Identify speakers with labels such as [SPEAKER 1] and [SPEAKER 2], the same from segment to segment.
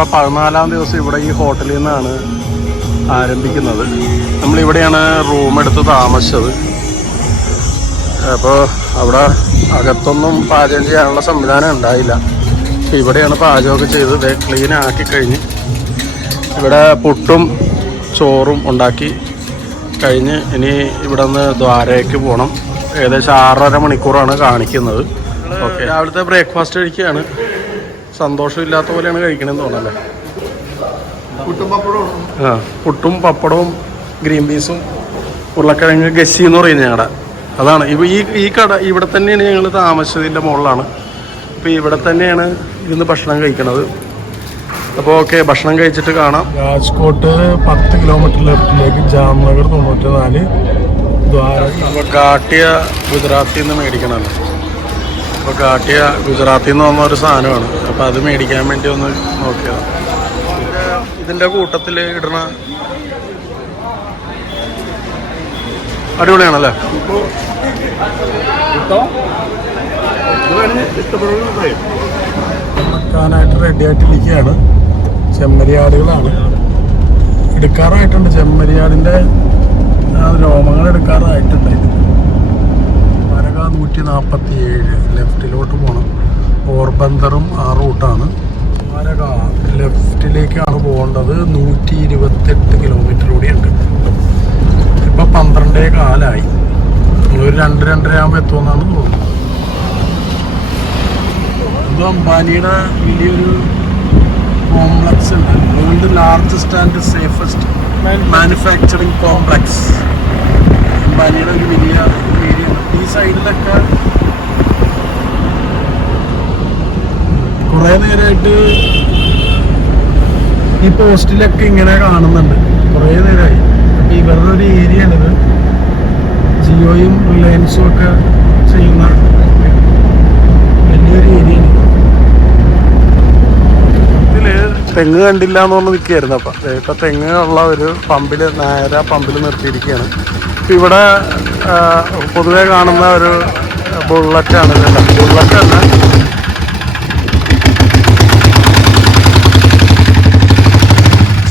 [SPEAKER 1] നമ്മുടെ പതിനാലാം ദിവസം ഇവിടെ ഈ ഹോട്ടലിൽ നിന്നാണ് ആരംഭിക്കുന്നത്. നമ്മളിവിടെയാണ് റൂം എടുത്ത് താമസിച്ചത്. അപ്പോൾ അവിടെ അകത്തൊന്നും പാചകം ചെയ്യാനുള്ള സംവിധാനം ഉണ്ടായില്ല. ഇവിടെയാണ് പാചകമൊക്കെ ചെയ്ത് ക്ലീൻ ആക്കി കഴിഞ്ഞ് ഇവിടെ പുട്ടും ചോറും ഉണ്ടാക്കി കഴിഞ്ഞ് ഇനി ഇവിടെ നിന്ന് ദ്വാരയ്ക്ക് പോകണം. ഏകദേശം ആറര മണിക്കൂറാണ് കാണിക്കുന്നത്. ഓക്കെ. രാവിലത്തെ ബ്രേക്ക്ഫാസ്റ്റ് കഴിക്കുകയാണ്. സന്തോഷമില്ലാത്ത പോലെയാണ് കഴിക്കണമെന്ന് തോന്നല്ലേ ആ പുട്ടും പപ്പടവും ഗ്രീൻ പീസും ഉരുളക്കിഴങ്ങ് ഗസ്സി എന്ന് പറയുന്നത് ഞങ്ങളുടെ അതാണ്. ഇപ്പോൾ ഈ ഈ കട ഇവിടെ തന്നെയാണ് ഞങ്ങൾ താമസിച്ചതിന്റെ മുകളിലാണ്. അപ്പോൾ ഇവിടെ തന്നെയാണ് ഇരുന്ന് ഭക്ഷണം കഴിക്കണത്. അപ്പോൾ ഓക്കെ ഭക്ഷണം കഴിച്ചിട്ട് കാണാം. രാജ്കോട്ട് പത്ത് കിലോമീറ്റർ ലെഫ്റ്റിലേക്ക് ജാംനഗർ തൊണ്ണൂറ്റി നാല് ദ്വാരക കാട്ടിയ ഗുജറാത്തിൽ നിന്ന് മേടിക്കണമല്ലോ. അപ്പോൾ കാട്ടിയ ഗുജറാത്തിൽ നിന്ന് വന്ന ഒരു സാധനമാണ്. അപ്പോൾ അത് മേടിക്കാൻ വേണ്ടി ഒന്ന് നോക്കിയതാണ് ഇതിന്റെ കൂട്ടത്തിൽ ഇടണ അടിപൊളിയാണല്ലേ? ായിട്ട് റെഡി ആയിട്ടിരിക്കുകയാണ് ചെമ്മരിയാടുകളാണ് എടുക്കാറായിട്ടുണ്ട്. ചെമ്മരിയാടിന്റെ രോമങ്ങൾ എടുക്കാറായിട്ടുണ്ട്. നൂറ്റി നാൽപ്പത്തി ഏഴ് ലെഫ്റ്റിലോട്ട് പോകണം പോർബന്തറും ആ റൂട്ടാണ്. ആരക ലെഫ്റ്റിലേക്കാണ് പോകേണ്ടത്. നൂറ്റി ഇരുപത്തെട്ട് കിലോമീറ്ററിലൂടെയുണ്ട്. ഇപ്പം പന്ത്രണ്ടേ കാലായി. ഒരു രണ്ട് രണ്ടര ആകുമ്പോൾ എത്തുമെന്നാണ് തോന്നുന്നത്. ഇത് അംബാനിയുടെ വലിയൊരു കോംപ്ലക്സ് ഉണ്ട്. World largest and safest manufacturing complex അംബാനിയുടെ ഒരു വലിയ ഏരിയ ഉണ്ട് ഈ സൈഡിലൊക്കെ കുറേ നേരമായിട്ട് ഈ പോസ്റ്റിലൊക്കെ ഇങ്ങനെ കാണുന്നുണ്ട്. കുറേ നേരമായി അപ്പം ഇവരുടെ ഒരു ഏരിയ ആണിത് ജിയോയും റിലയൻസും ഒക്കെ ചെയ്യുന്ന വലിയൊരു ഏരിയ ഇതിൽ തെങ്ങ് കണ്ടില്ല എന്ന് പറഞ്ഞ് നിൽക്കുകയായിരുന്നു. അപ്പം ഇപ്പം തെങ്ങ് ഉള്ള ഒരു പമ്പിൽ നേരെ പമ്പിൽ നിർത്തിയിരിക്കുകയാണ്. ഇപ്പം ഇവിടെ പൊതുവേ കാണുന്ന ഒരു ബുള്ളറ്റാണ് ബുള്ളറ്റ് തന്നെ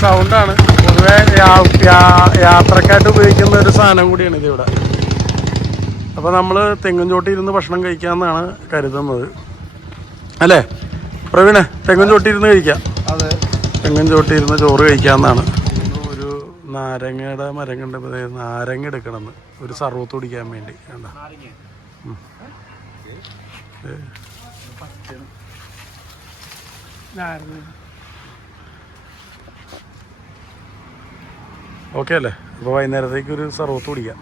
[SPEAKER 1] സൗണ്ടാണ് പൊതുവെ യാത്രക്കായിട്ട് ഉപയോഗിക്കുന്ന ഒരു സാധനം കൂടിയാണ് ഇത് ഇവിടെ. അപ്പോൾ നമ്മൾ തെങ്ങുംചോട്ടി ഇരുന്ന് ഭക്ഷണം കഴിക്കാമെന്നാണ് കരുതുന്നത്. അല്ലേ? പ്രവീണേ തെങ്ങുംചോട്ടി ഇരുന്ന് കഴിക്കാം.
[SPEAKER 2] അതെ.
[SPEAKER 1] തെങ്ങുംചോട്ടി ഇരുന്ന് ചോറ് കഴിക്കാമെന്നാണ് നാരങ്ങയുടെ മരം കണ്ടപ്പോൾ നാരങ്ങ എടുക്കണമെന്ന്. ഒരു സർവത്ത് കുടിക്കാൻ വേണ്ടി. വേണ്ട ഓക്കെ അല്ലേ? അപ്പോൾ വൈകുന്നേരത്തേക്ക് ഒരു സർവത്ത് കുടിക്കാം.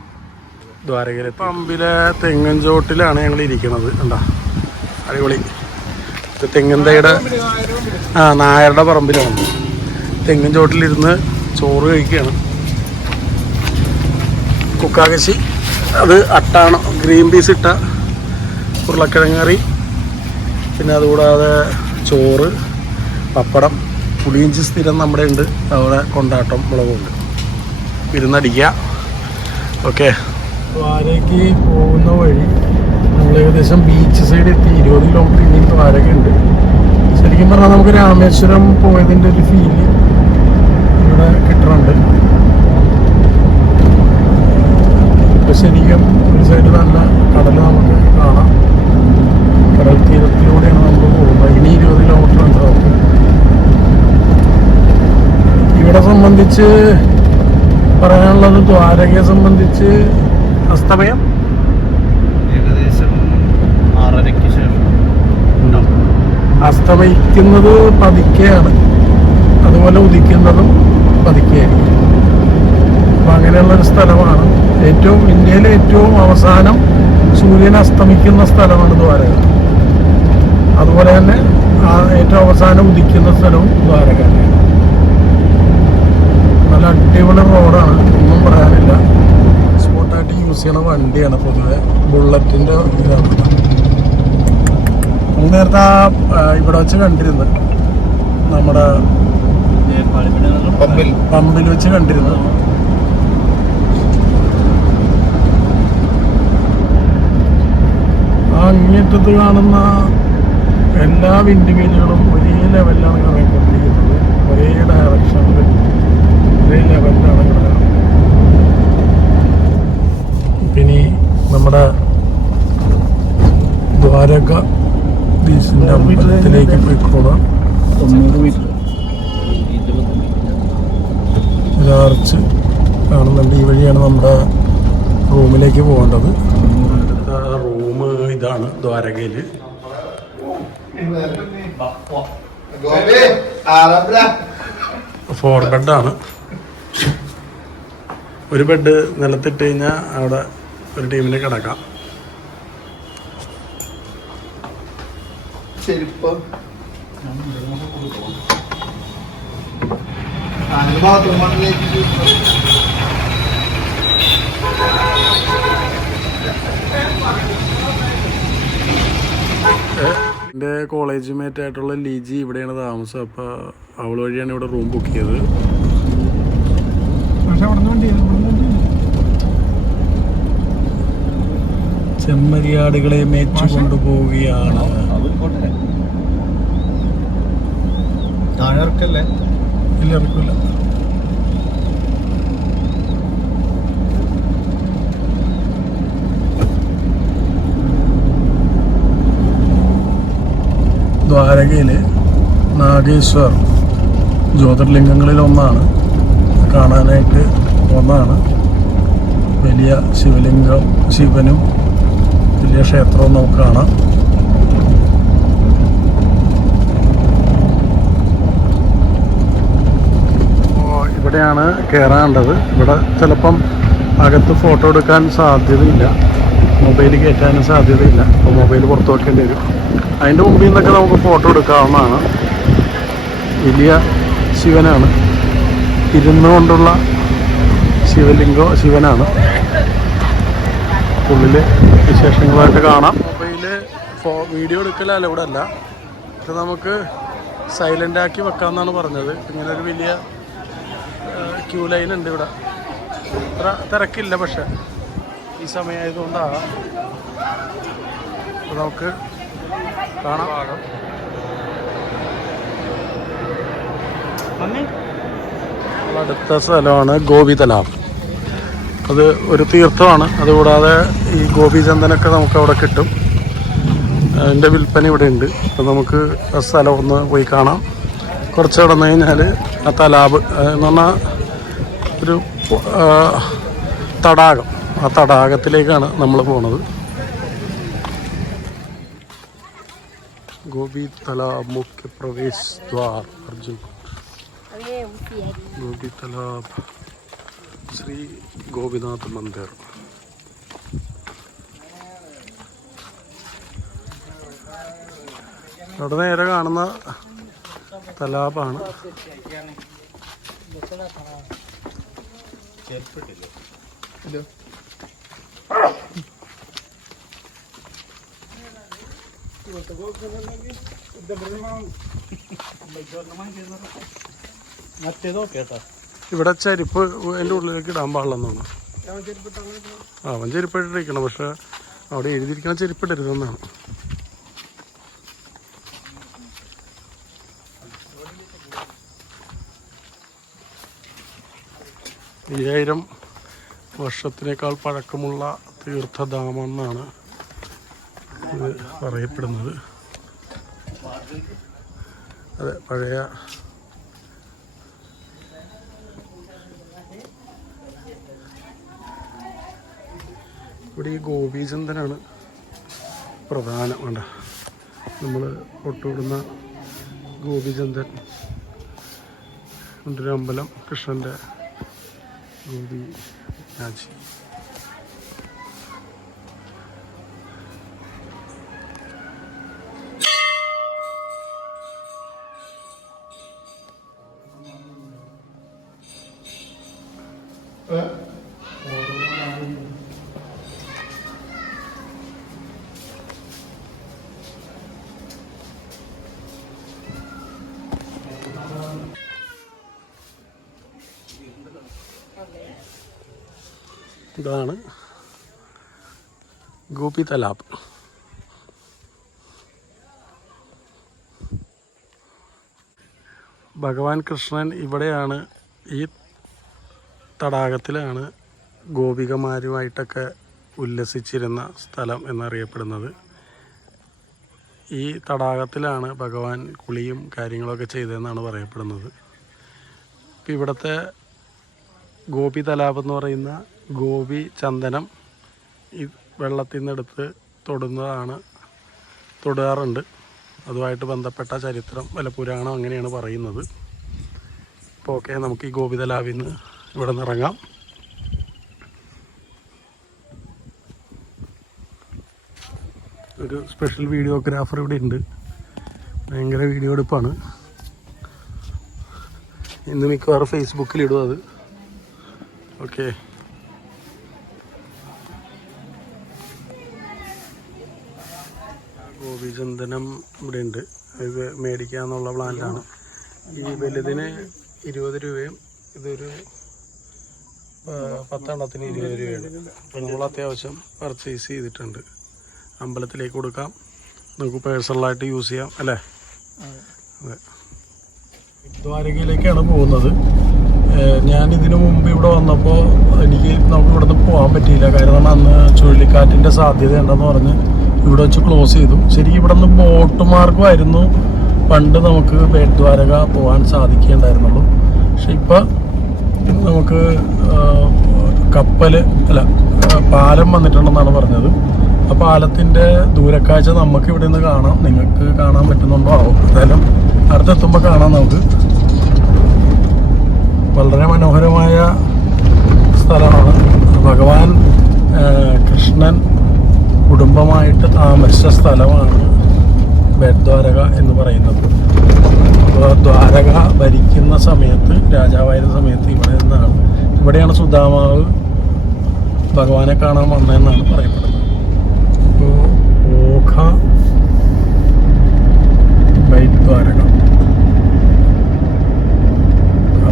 [SPEAKER 1] ദ്വാരകയിലെ പമ്പിലെ തെങ്ങൻ ചോട്ടിലാണ് ഞങ്ങൾ ഇരിക്കുന്നത്. കണ്ടാ? അടിപൊളി. തെങ്ങൻ തൈയുടെ ആ നായരുടെ പറമ്പിലാണ്. തെങ്ങൻ ചോട്ടിലിരുന്ന് ചോറ് കഴിക്കുകയാണ്. കുക്കാകശി അത് അട്ടാണ് ഗ്രീൻ പീസ് ഇട്ട ഉരുളക്കിഴങ്ങ് കറി പിന്നെ അതുകൂടാതെ ചോറ് പപ്പടം പുളിയിഞ്ചി സ്ഥിരം നമ്മുടെ ഉണ്ട്. അവിടെ കൊണ്ടാട്ടം മുളകുണ്ട് ഇരുന്നടിക്കുക. ഓക്കെ. ദ്വാരയ്ക്ക് പോകുന്ന വഴി നമ്മൾ ഏകദേശം ബീച്ച് സൈഡ് എത്തി. ഇരുപത് കിലോമീറ്റർ ഇനി ദ്വാരക ഉണ്ട്. ശരിക്കും പറഞ്ഞാൽ നമുക്ക് രാമേശ്വരം പോയതിന്റെ ഒരു ഫീൽ ഇവിടെ കിട്ടുന്നുണ്ട് പക്ഷെ ശരിക്കും ഒരു സൈഡ് നല്ല കടൽ നമുക്ക് കാണാം. കടൽ തീരത്തിലൂടെയാണ് നമ്മൾ പോകുന്നത്. ഇനി ഇരുപത് കിലോമീറ്റർ ഉണ്ട് നമുക്ക്. ഇവിടെ സംബന്ധിച്ച് പറയാനുള്ളത് ദ്വാരകയെ സംബന്ധിച്ച് അസ്തമയം.
[SPEAKER 2] ഏകദേശം ആറരയ്ക്ക് ശേഷം ഉണ്ടാവും.
[SPEAKER 1] അസ്തമിക്കുന്നത് പതുക്കെയാണ്. അതുപോലെ ഉദിക്കുന്നതും പതുക്കെയായിരിക്കും അപ്പം അങ്ങനെയുള്ളൊരു സ്ഥലമാണ്. ഏറ്റവും ഇന്ത്യയിലെ ഏറ്റവും അവസാനം സൂര്യൻ അസ്തമിക്കുന്ന സ്ഥലമാണ് ദ്വാരക. അതുപോലെ തന്നെ ഏറ്റവും അവസാനം ഉദിക്കുന്ന സ്ഥലവും ദ്വാരക നല്ല അടിപൊളി റോഡാണ്. ഒന്നും പറയാനില്ല. സ്പോട്ടായിട്ട് യൂസ് ചെയ്യണ വണ്ടിയാണ് പൊതുവെ ബുള്ളറ്റിന്റെ ഇതാണ്. നേരത്തെ ഇവിടെ വെച്ച് കണ്ടിരുന്നത് നമ്മുടെ
[SPEAKER 2] പമ്പിൽ.
[SPEAKER 1] പമ്പിൽ വെച്ച് കണ്ടിരുന്നു. ആ അങ്ങേറ്റത്ത് കാണുന്ന എല്ലാ വിൻഡ് ഒരേ ലെവലിലാണ് കറങ്ങിക്കൊണ്ടിരിക്കുന്നത് ഒരേ ഡയറക്ഷനിൽ ഒരേ ലെവലിലാണ് കിടക്കുന്നത് ഇനി നമ്മുടെ ദ്വാരക ബീച്ചിന്റെ അമ്പലത്തിലേക്ക് പോയിക്കോളാം.
[SPEAKER 2] തൊണ്ണൂറ് മീറ്റർ
[SPEAKER 1] ഒരു ആർച്ച് കാണുന്നുണ്ട്. ഈ വഴിയാണ് നമ്മുടെ റൂമിലേക്ക് പോകേണ്ടത്. റൂം ഇതാണ് ദ്വാരകയിൽ
[SPEAKER 3] ആലപ്പുഴ
[SPEAKER 1] ഫോർ ബെഡാണ് ഒരു ബെഡ് നിലത്തിട്ട് കഴിഞ്ഞാൽ അവിടെ ഒരു ടീമിന് കിടക്കാം.
[SPEAKER 3] ചെരുപ്പ്. ബാത്റൂമിലേക്ക്
[SPEAKER 1] എന്റെ കോളേജ് മേറ്റ് ആയിട്ടുള്ള ലിജി ഇവിടെയാണ് താമസം. അപ്പോൾ അവൾ വഴിയാണ് ഇവിടെ റൂം ബുക്ക് ചെയ്തത്. ചെമ്മരിയാടുകളെ മേച്ചു കൊണ്ടുപോവുകയാണ്.
[SPEAKER 2] താഴെ
[SPEAKER 1] ഇല്ല ഇറക്കില്ല ദ്വാരകയിലെ നാഗേശ്വർ ജ്യോതിർലിംഗങ്ങളിൽ ഒന്നാണ്. കാണാനായിട്ട് ഒന്നാണ്. വലിയ ശിവലിംഗം ശിവനും വലിയ ക്ഷേത്രവും നമുക്ക് കാണാം അപ്പോൾ ഇവിടെയാണ് കയറാനുള്ളത് ഇവിടെ ചിലപ്പം അകത്ത് ഫോട്ടോ എടുക്കാൻ സാധ്യതയില്ല. മൊബൈൽ കയറ്റാനും സാധ്യതയില്ല. അപ്പോൾ മൊബൈൽ പുറത്ത് വെക്കേണ്ടി വരും. അതിന്റെ മുമ്പിൽ നിന്നൊക്കെ നമുക്ക് ഫോട്ടോ എടുക്കാവുന്നതാണ്. വലിയ ശിവനാണ്. ഇരുന്നുകൊണ്ടുള്ള ശിവലിംഗം ശിവനാണ്. ഉള്ളിൽ വിശേഷങ്ങളായിട്ട് കാണാം. മൊബൈൽ ഫോ വീഡിയോ എടുക്കലല്ല ഇവിടെ അല്ല. ഇത് നമുക്ക് സൈലന്റ് ആക്കി വെക്കാമെന്നാണ് പറഞ്ഞത്. ഇങ്ങനൊരു വലിയ ക്യൂ ലൈൻ ഉണ്ട് ഇവിടെ. അത്ര തിരക്കില്ല പക്ഷെ. ഈ സമയമായതുകൊണ്ടാണ് അപ്പോൾ നമുക്ക് കാണാം. അടുത്ത സ്ഥലമാണ് ഗോപി തലാം. അത് ഒരു തീർത്ഥമാണ്. അതുകൂടാതെ ഈ ഗോപി ചന്ദനൊക്കെ നമുക്ക് അവിടെ കിട്ടും. അതിന്റെ വിൽപ്പന ഇവിടെ ഉണ്ട്. അപ്പോൾ നമുക്ക് ആ സ്ഥലം ഒന്ന് പോയി കാണാം. കുറച്ച് കടന്നു കഴിഞ്ഞാൽ ആ തലാബ് എന്ന് പറഞ്ഞാൽ ഒരു തടാകം. ആ തടാകത്തിലേക്കാണ് നമ്മൾ പോണത്. ഗോപി തല മുഖ്യ പ്രവേശ് അർജുൻ. ഗോപി തല ശ്രീ ഗോപിനാഥ് മന്ദിർ. അവിടെ നേരെ കാണുന്ന തലാബാണ്.
[SPEAKER 2] മറ്റേതോ കേട്ടോ.
[SPEAKER 1] ഇവിടെ ചെരുപ്പ് എന്റെ ഉള്ളിലേക്ക് ഇടാൻ പാടില്ലെന്നാണ്. ആ, അവൻ ചെരുപ്പിട്ടിരിക്കണം പക്ഷെ അവിടെ എഴുതിയിരിക്കണ ചെരുപ്പിടരുതെന്നാണ് അയ്യായിരം വർഷത്തിനേക്കാൾ പഴക്കമുള്ള തീർത്ഥധാമെന്നാണ് ഇത് പറയപ്പെടുന്നത്. അതെ പഴയ ഇവിടെ ഈ ഗോപീചന്ദനാണ് പ്രധാനം. വേണ്ട നമ്മൾ പൊട്ടുവിടുന്ന ഗോപീചന്ദൻ ഉണ്ട് അമ്പലം കൃഷ്ണന്റെ ഗോപി രാജി ഇതാണ് ഗോപി തലാബ്. ഭഗവാൻ കൃഷ്ണൻ ഇവിടെയാണ് ഈ തടാകത്തിലാണ് ഗോപികമാരുമായിട്ടൊക്കെ ഉല്ലസിച്ചിരുന്ന സ്ഥലം എന്നറിയപ്പെടുന്നത്. ഈ തടാകത്തിലാണ് ഭഗവാൻ കുളിയും കാര്യങ്ങളൊക്കെ ചെയ്തതെന്നാണ് പറയപ്പെടുന്നത്. ഇപ്പം ഇവിടുത്തെ ഗോപി തലാബ് എന്ന് പറയുന്ന ഗോപി ചന്ദനം ഈ വെള്ളത്തിൽ നിന്നെടുത്ത് തൊടുന്നതാണ് തൊടാറുണ്ട്. അതുമായിട്ട് ബന്ധപ്പെട്ട ചരിത്രം വല്ല പുരാണം അങ്ങനെയാണ് പറയുന്നത്. അപ്പോൾ ഓക്കെ നമുക്ക് ഈ ഗോപിതലാവിൽ നിന്ന് ഇവിടെ നിന്ന് ഇറങ്ങാം. ഒരു സ്പെഷ്യൽ വീഡിയോഗ്രാഫർ ഇവിടെ ഉണ്ട്. ഭയങ്കര വീഡിയോ എടുപ്പാണ്. ഇന്ന് മിക്കവാറും ഫേസ്ബുക്കിൽ ഇടും അത്. ഓക്കെ. ഇവിടെ ഉണ്ട് ഇത് മേടിക്കാന്നുള്ള പ്ലാനിലാണ് ഈ വലുതിന് ഇരുപത് രൂപയും ഇതൊരു പത്തെണ്ണത്തിന് ഇരുപത് രൂപയാണ്. നമ്മൾ അത്യാവശ്യം പർച്ചേസ് ചെയ്തിട്ടുണ്ട്. അമ്പലത്തിലേക്ക് കൊടുക്കാം. നമുക്ക് പേഴ്സണലായിട്ട് യൂസ് ചെയ്യാം അല്ലേ? അതെ. ദ്വാരകയിലേക്കാണ് പോകുന്നത്. ഞാൻ ഇതിനു മുമ്പ് ഇവിടെ വന്നപ്പോൾ എനിക്ക് നമുക്ക് ഇവിടുന്ന് പോകാൻ പറ്റിയില്ല. കാരണം അന്ന് ചുഴലിക്കാറ്റിന്റെ സാധ്യത ഉണ്ടെന്ന് പറഞ്ഞ് ഇവിടെ വെച്ച് ക്ലോസ് ചെയ്തു. ശരിക്കും ഇവിടെ നിന്ന് ബോട്ട് മാർഗമായിരുന്നു പണ്ട് നമുക്ക് ബേട്ദ്വാരക പോകാൻ സാധിക്കുകയുണ്ടായിരുന്നുള്ളൂ പക്ഷെ ഇപ്പം നമുക്ക് കപ്പൽ അല്ല പാലം വന്നിട്ടുണ്ടെന്നാണ് പറഞ്ഞത്. ആ പാലത്തിന്റെ ദൂരക്കാഴ്ച നമുക്ക് ഇവിടെ നിന്ന് കാണാം. നിങ്ങൾക്ക് കാണാൻ പറ്റുന്നുണ്ടോ? ആവും. എന്തായാലും അടുത്തെത്തുമ്പോൾ കാണാം നമുക്ക്. വളരെ മനോഹരമായ സ്ഥലമാണ്. ഭഗവാൻ കുടുംബമായിട്ട് താമസിച്ച സ്ഥലമാണ് ബെഡ്വാരക എന്ന് പറയുന്നത്. അപ്പോൾ ദ്വാരക ഭരിക്കുന്ന സമയത്ത് രാജാവായിരുന്ന സമയത്ത് ഇവിടെ നിന്നാണ്. ഇവിടെയാണ് സുധാമാവ് ഭഗവാനെ കാണാൻ വന്നതെന്നാണ് പറയപ്പെടുന്നത്. അപ്പോൾ ഓഖ ബൈദ്വാരക.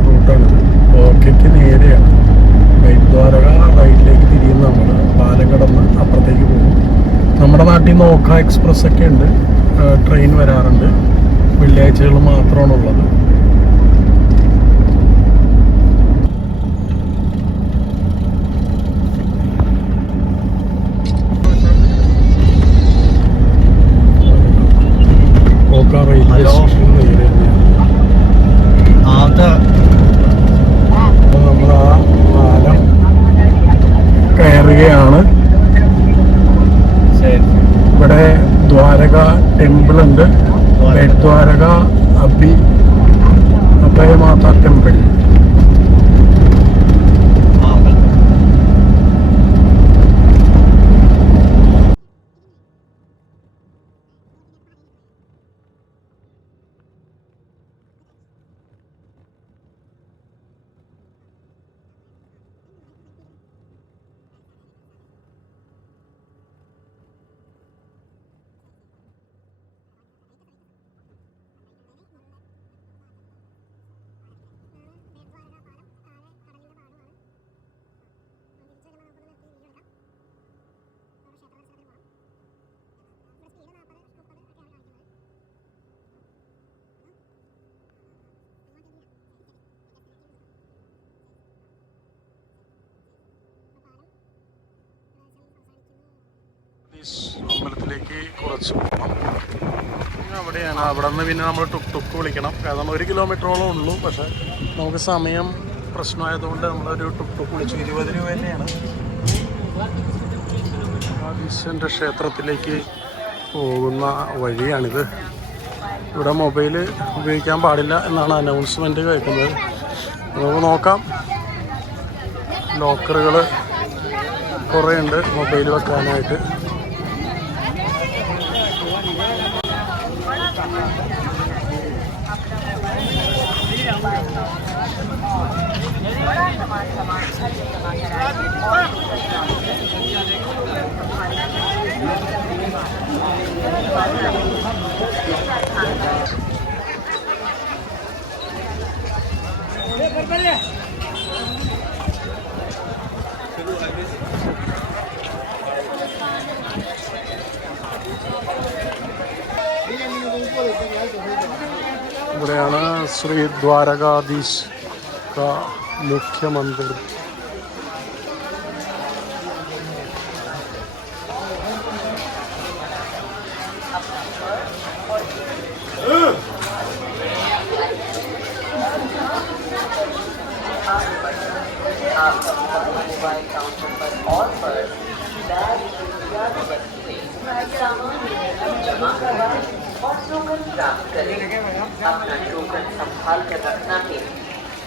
[SPEAKER 1] റൂട്ടാണിത്. ഓക്കയ്ക്ക് നേരെയാണ്. ബൈദ്വാരക റൈറ്റിലേക്ക് തിരിയുന്ന നമ്മൾ പാലം കടന്ന് അപ്പുറത്തേക്ക് പോകും നമ്മുടെ നാട്ടിൽ നിന്ന് ഓഖ എക്സ്പ്രസ് ഒക്കെ ഉണ്ട്. ട്രെയിൻ വരാറുണ്ട്. വെള്ളിയാഴ്ചകൾ മാത്രമാണ് ഉള്ളത് ഓക്ക റെയിൽവേ
[SPEAKER 2] ഹലോ.
[SPEAKER 1] സ്റ്റേഷൻ നേരെ തന്നെയാണ്
[SPEAKER 2] ആദ്യത്തെ
[SPEAKER 1] അപ്പോൾ നമ്മൾ ആ പാലം കയറുകയാണ്
[SPEAKER 2] ശരി
[SPEAKER 1] ഇവിടെ ദ്വാരക ടെമ്പിൾ ഉണ്ട് ദ്വാരക അബി അഭയമാതാ ടെമ്പിൾ
[SPEAKER 2] ആ അമ്പലത്തിൽ.
[SPEAKER 1] അമ്പലത്തിലേക്ക് കുറച്ച് പോകണം അവിടെയാണ്. അവിടെ നിന്ന് പിന്നെ നമ്മൾ ടുക്ക് ടുക്ക് വിളിക്കണം. കാരണം ഒരു കിലോമീറ്ററോളം ഉള്ളൂ. പക്ഷേ നമുക്ക് സമയം പ്രശ്നമായതുകൊണ്ട് നമ്മളൊരു ടുക്ക് ടുക്ക് വിളിച്ചു ഇരുപത് രൂപ തന്നെയാണ്. ഈശ്വരന്റെ ക്ഷേത്രത്തിലേക്ക് പോകുന്ന വഴിയാണിത്. ഇവിടെ മൊബൈൽ ഉപയോഗിക്കാൻ പാടില്ല എന്നാണ് അനൗൺസ്മെന്റ് കേൾക്കുന്നത്. നമുക്ക് നോക്കാം. ലോക്കറുകൾ കുറേ ഉണ്ട് മൊബൈൽ വെക്കാനായിട്ട്. श्री द्वारकाधीश का मुख्य मंदिर।
[SPEAKER 4] सामान जमा और टोकन प्राप्त करें अपना टोकन संभाल कर रखना है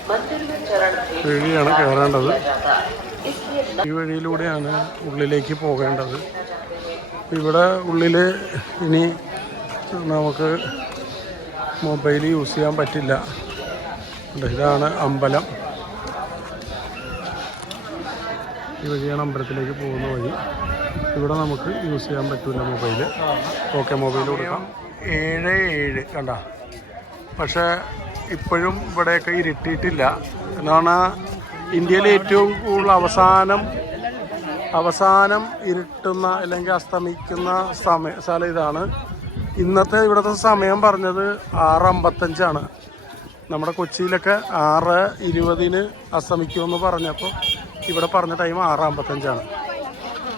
[SPEAKER 4] मंदिर में चरण भेंट
[SPEAKER 1] വഴിയാണ് കയറേണ്ടത്
[SPEAKER 4] किया जाता है इसलिए
[SPEAKER 1] ഈ വഴിയിലൂടെയാണ് ഉള്ളിലേക്ക് പോകേണ്ടത് ഇവിടെ ഉള്ളിൽ ഇനി നമുക്ക് മൊബൈൽ യൂസ് ചെയ്യാൻ പറ്റില്ല ഉണ്ട്, ഇതാണ് അമ്പലം ഈ വഴിയാണ് അമ്പലത്തിലേക്ക് പോകുന്ന വഴി ഇവിടെ നമുക്ക് യൂസ് ചെയ്യാൻ പറ്റില്ല മൊബൈൽ ഓക്കെ മൊബൈൽ കൊടുക്കാം ഏഴ് ഏഴ് കണ്ട? പക്ഷേ ഇപ്പോഴും ഇവിടെയൊക്കെ ഇരുട്ടിയിട്ടില്ല. എന്നാണ് ഇന്ത്യയിലെ ഏറ്റവും കൂടുതൽ അവസാനം അവസാനം ഇരുട്ടുന്ന അല്ലെങ്കിൽ അസ്തമിക്കുന്ന സമയ സ്ഥലം ഇതാണ്. ഇന്നത്തെ ഇവിടുത്തെ സമയം പറഞ്ഞത് ആറ് അമ്പത്തഞ്ചാണ്. നമ്മുടെ കൊച്ചിയിലൊക്കെ ആറ് ഇരുപതിന് അസ്തമിക്കുമെന്ന് പറഞ്ഞപ്പോൾ ഇവിടെ പറഞ്ഞ ടൈം ആറ് അമ്പത്തഞ്ചാണ്.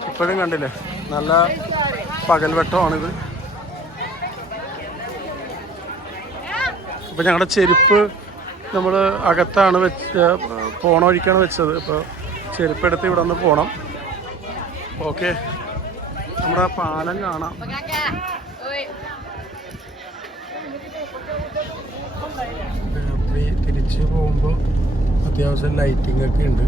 [SPEAKER 1] ഇപ്പോഴും കണ്ടില്ലേ? നല്ല പകൽവെട്ടമാണിത്. അപ്പോൾ ഞങ്ങളുടെ ചെരുപ്പ് നമ്മൾ അകത്താണ് വെച്ച് പോണ വഴിക്കാണ് വെച്ചത്. അപ്പോൾ ചെരുപ്പ് എടുത്ത് ഇവിടെ നിന്ന് പോകണം ഓക്കെ. നമ്മുടെ പാലം കാണാം. തിരിച്ച് പോകുമ്പോൾ അത്യാവശ്യം ലൈറ്റിംഗ് ഒക്കെ ഉണ്ട്.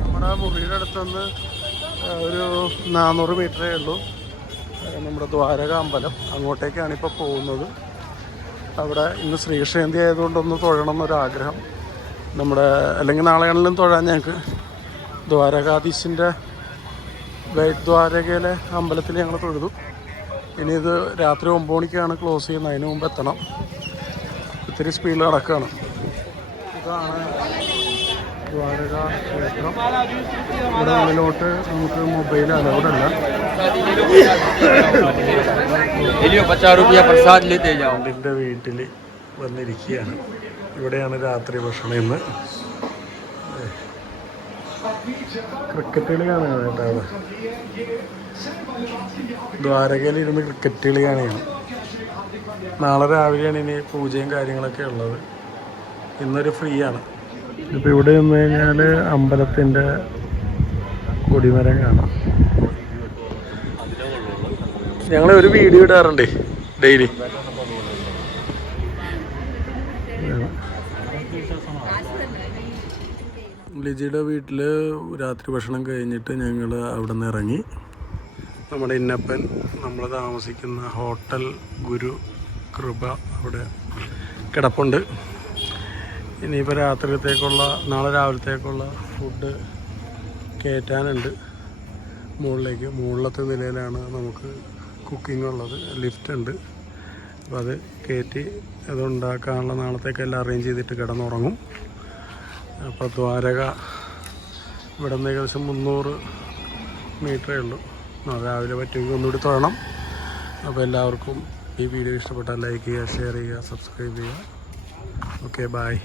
[SPEAKER 1] നമ്മുടെ മുറിയുടെ അടുത്തുനിന്ന് ഒരു നാനൂറ് മീറ്ററേ ഉള്ളൂ. നമ്മുടെ ദ്വാരക അമ്പലം അങ്ങോട്ടേക്കാണ് ഇപ്പോൾ പോകുന്നത്. അവിടെ ഇന്ന് ശ്രീക്ഷേന്തി ആയതുകൊണ്ടൊന്ന് തൊഴണം എന്നൊരാഗ്രഹം. നമ്മുടെ അല്ലെങ്കിൽ നാളെയാണെങ്കിലും തൊഴാൻ ഞങ്ങൾക്ക് ദ്വാരകാധീശിന്റെ ദ്വാരകയിലെ അമ്പലത്തിൽ ഞങ്ങൾ തൊഴുതു. ഇനി ഇത് രാത്രി ഒമ്പത് മണിക്കാണ് ക്ലോസ് ചെയ്യുന്നത്. അതിന് മുമ്പ് എത്തണം. ഇത്തിരി സ്പീഡിൽ നടക്കുകയാണ് ഇതാണ് ദ്വാരക ക്ഷേത്രം ഇവിടെ ഉള്ളിലോട്ട് നമുക്ക് മൊബൈൽ അലൗഡ്
[SPEAKER 2] പച്ചാറ് രൂപ പ്രസാദ്
[SPEAKER 1] എന്റെ വീട്ടിൽ വന്നിരിക്കുകയാണ്. ഇവിടെയാണ് രാത്രി ഭക്ഷണം ഇന്ന്. ക്രിക്കറ്റ് കളി കാണുകയാണ് കേട്ടോ ദ്വാരകയിൽ ഇരുന്ന് ക്രിക്കറ്റ് കളി കാണുകയാണ്. നാളെ രാവിലെയാണ് ഇനി പൂജയും കാര്യങ്ങളൊക്കെ ഉള്ളത്. ഇന്നൊരു ഫ്രീ ആണ്. ഇപ്പോൾ ഇവിടെ നിന്ന് കഴിഞ്ഞാൽ അമ്പലത്തിന്റെ കൊടിമരം കാണാം. ഞങ്ങൾ ഒരു വീഡിയോ ഇടാറുണ്ട് ഡെയിലി ലിജിയുടെ വീട്ടിൽ രാത്രി ഭക്ഷണം കഴിഞ്ഞിട്ട് ഞങ്ങൾ അവിടെ നിന്ന് ഇറങ്ങി. നമ്മുടെ ഇന്നപ്പൻ നമ്മൾ താമസിക്കുന്ന ഹോട്ടൽ ഗുരു കൃപ അവിടെ കിടപ്പുണ്ട്. ഇനിയിപ്പോൾ രാത്രിത്തേക്കുള്ള നാളെ രാവിലത്തേക്കുള്ള ഫുഡ് കയറ്റാനുണ്ട് മുകളിലേക്ക് മുകളിലത്തെ നിലയിലാണ് നമുക്ക് കുക്കിംഗ് ഉള്ളത് ലിഫ്റ്റ് ഉണ്ട്. അപ്പോൾ അത് കയറ്റി അത് ഉണ്ടാക്കാനുള്ള നാളത്തേക്കെല്ലാം അറേഞ്ച് ചെയ്തിട്ട് കിടന്നുറങ്ങും. അപ്പോൾ ദ്വാരക ഇവിടെ നിന്ന് ഏകദേശം മുന്നൂറ് മീറ്ററേ ഉള്ളൂ. രാവിലെ പറ്റുമെങ്കിൽ ഒന്നുകൂടി തൊഴണം. അപ്പോൾ എല്ലാവർക്കും ഈ വീഡിയോ ഇഷ്ടപ്പെട്ടാൽ ലൈക്ക് ചെയ്യുക ഷെയർ ചെയ്യുക സബ്സ്ക്രൈബ് ചെയ്യുക. Okay bye